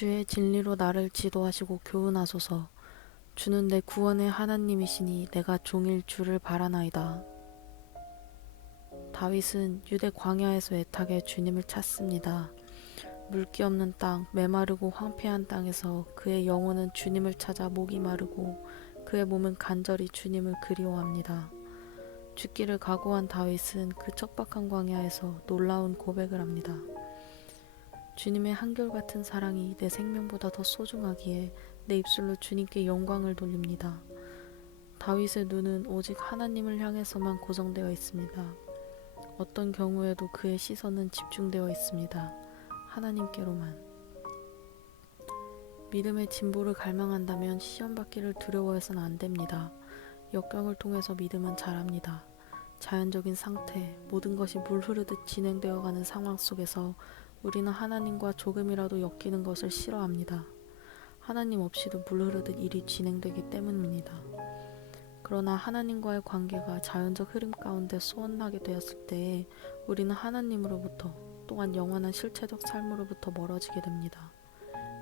주의 진리로 나를 지도하시고 교훈하소서. 주는 내 구원의 하나님이시니 내가 종일 주를 바라나이다. 다윗은 유대 광야에서 애타게 주님을 찾습니다. 물기 없는 땅, 메마르고 황폐한 땅에서 그의 영혼은 주님을 찾아 목이 마르고 그의 몸은 간절히 주님을 그리워합니다. 죽기를 각오한 다윗은 그 척박한 광야에서 놀라운 고백을 합니다. 주님의 한결같은 사랑이 내 생명보다 더 소중하기에 내 입술로 주님께 영광을 돌립니다. 다윗의 눈은 오직 하나님을 향해서만 고정되어 있습니다. 어떤 경우에도 그의 시선은 집중되어 있습니다. 하나님께로만. 믿음의 진보를 갈망한다면 시험 받기를 두려워해서는 안 됩니다. 역경을 통해서 믿음은 자랍니다. 자연적인 상태, 모든 것이 물 흐르듯 진행되어가는 상황 속에서 우리는 하나님과 조금이라도 엮이는 것을 싫어합니다. 하나님 없이도 물 흐르듯 일이 진행되기 때문입니다. 그러나 하나님과의 관계가 자연적 흐름 가운데 소원하게 되었을 때에 우리는 하나님으로부터 또한 영원한 실체적 삶으로부터 멀어지게 됩니다.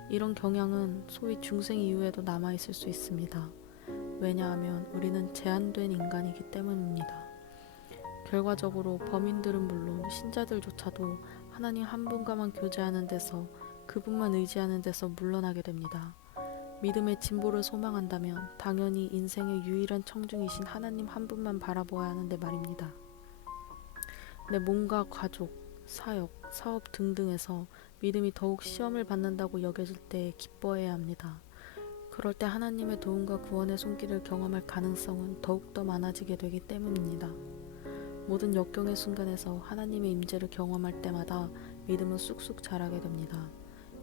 이런 경향은 소위 중생 이후에도 남아있을 수 있습니다. 왜냐하면 우리는 제한된 인간이기 때문입니다. 결과적으로 범인들은 물론 신자들조차도 하나님 한 분과만 교제하는 데서 그분만 의지하는 데서 물러나게 됩니다. 믿음의 진보를 소망한다면 당연히 인생의 유일한 청중이신 하나님 한 분만 바라보아야 하는데 말입니다. 내 몸과 가족, 사역, 사업 등등에서 믿음이 더욱 시험을 받는다고 여겨질 때 기뻐해야 합니다. 그럴 때 하나님의 도움과 구원의 손길을 경험할 가능성은 더욱더 많아지게 되기 때문입니다. 모든 역경의 순간에서 하나님의 임재를 경험할 때마다 믿음은 쑥쑥 자라게 됩니다.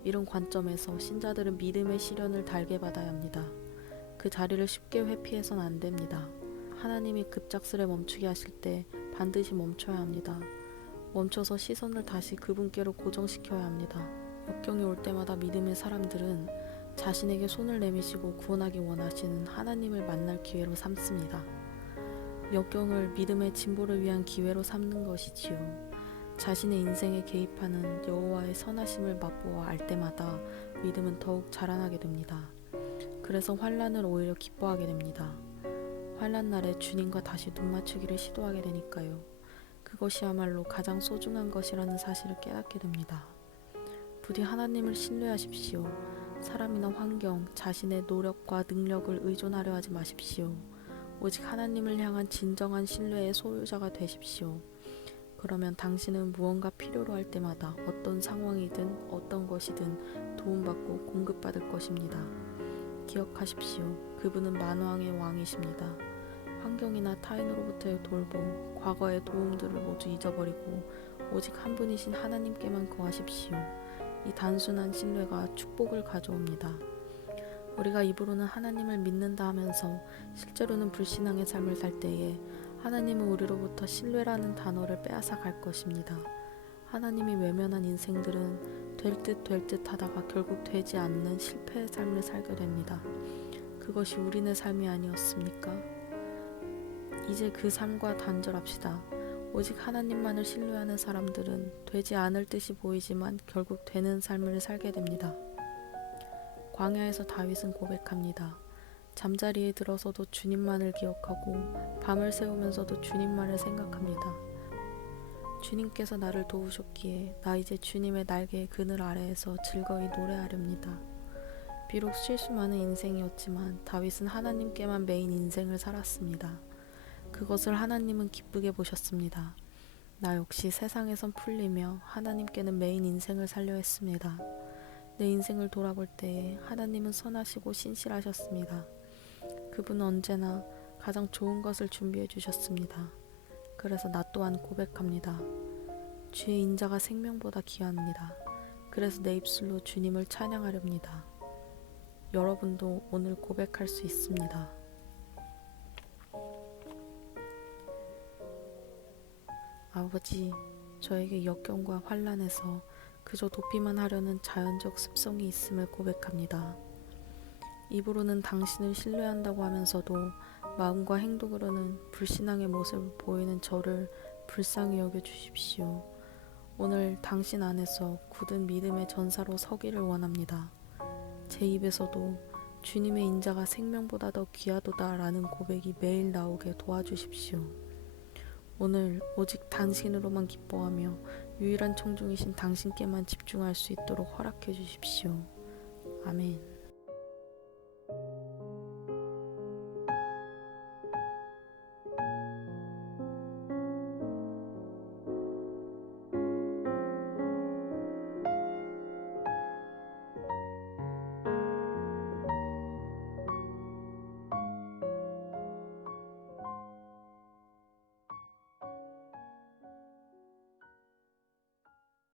이런 관점에서 신자들은 믿음의 시련을 달게 받아야 합니다. 그 자리를 쉽게 회피해서는 안 됩니다. 하나님이 급작스레 멈추게 하실 때 반드시 멈춰야 합니다. 멈춰서 시선을 다시 그분께로 고정시켜야 합니다. 역경이 올 때마다 믿음의 사람들은 자신에게 손을 내미시고 구원하기 원하시는 하나님을 만날 기회로 삼습니다. 역경을 믿음의 진보를 위한 기회로 삼는 것이지요. 자신의 인생에 개입하는 여호와의 선하심을 맛보아 알 때마다 믿음은 더욱 자라나게 됩니다. 그래서 환난을 오히려 기뻐하게 됩니다. 환난 날에 주님과 다시 눈 맞추기를 시도하게 되니까요. 그것이야말로 가장 소중한 것이라는 사실을 깨닫게 됩니다. 부디 하나님을 신뢰하십시오. 사람이나 환경, 자신의 노력과 능력을 의존하려 하지 마십시오. 오직 하나님을 향한 진정한 신뢰의 소유자가 되십시오. 그러면 당신은 무언가 필요로 할 때마다 어떤 상황이든 어떤 것이든 도움받고 공급받을 것입니다. 기억하십시오. 그분은 만왕의 왕이십니다. 환경이나 타인으로부터의 돌봄, 과거의 도움들을 모두 잊어버리고 오직 한 분이신 하나님께만 거하십시오. 이 단순한 신뢰가 축복을 가져옵니다. 우리가 입으로는 하나님을 믿는다 하면서 실제로는 불신앙의 삶을 살 때에 하나님은 우리로부터 신뢰라는 단어를 빼앗아 갈 것입니다. 하나님이 외면한 인생들은 될 듯 하다가 결국 되지 않는 실패의 삶을 살게 됩니다. 그것이 우리네 삶이 아니었습니까? 이제 그 삶과 단절합시다. 오직 하나님만을 신뢰하는 사람들은 되지 않을 듯이 보이지만 결국 되는 삶을 살게 됩니다. 광야에서 다윗은 고백합니다. 잠자리에 들어서도 주님만을 기억하고 밤을 새우면서도 주님만을 생각합니다. 주님께서 나를 도우셨기에 나 이제 주님의 날개의 그늘 아래에서 즐거이 노래하렵니다. 비록 실수 많은 인생이었지만 다윗은 하나님께만 매인 인생을 살았습니다. 그것을 하나님은 기쁘게 보셨습니다. 나 역시 세상에선 풀리며 하나님께는 매인 인생을 살려 했습니다. 내 인생을 돌아볼 때에 하나님은 선하시고 신실하셨습니다. 그분은 언제나 가장 좋은 것을 준비해 주셨습니다. 그래서 나 또한 고백합니다. 주의 인자가 생명보다 귀합니다. 그래서 내 입술로 주님을 찬양하렵니다. 여러분도 오늘 고백할 수 있습니다. 아버지, 저에게 역경과 환난에서 그저 도피만 하려는 자연적 습성이 있음을 고백합니다. 입으로는 당신을 신뢰한다고 하면서도 마음과 행동으로는 불신앙의 모습을 보이는 저를 불쌍히 여겨주십시오. 오늘 당신 안에서 굳은 믿음의 전사로 서기를 원합니다. 제 입에서도 주님의 인자가 생명보다 더 귀하도다 라는 고백이 매일 나오게 도와주십시오. 오늘 오직 당신으로만 기뻐하며 유일한 청중이신 당신께만 집중할 수 있도록 허락해 주십시오. 아멘.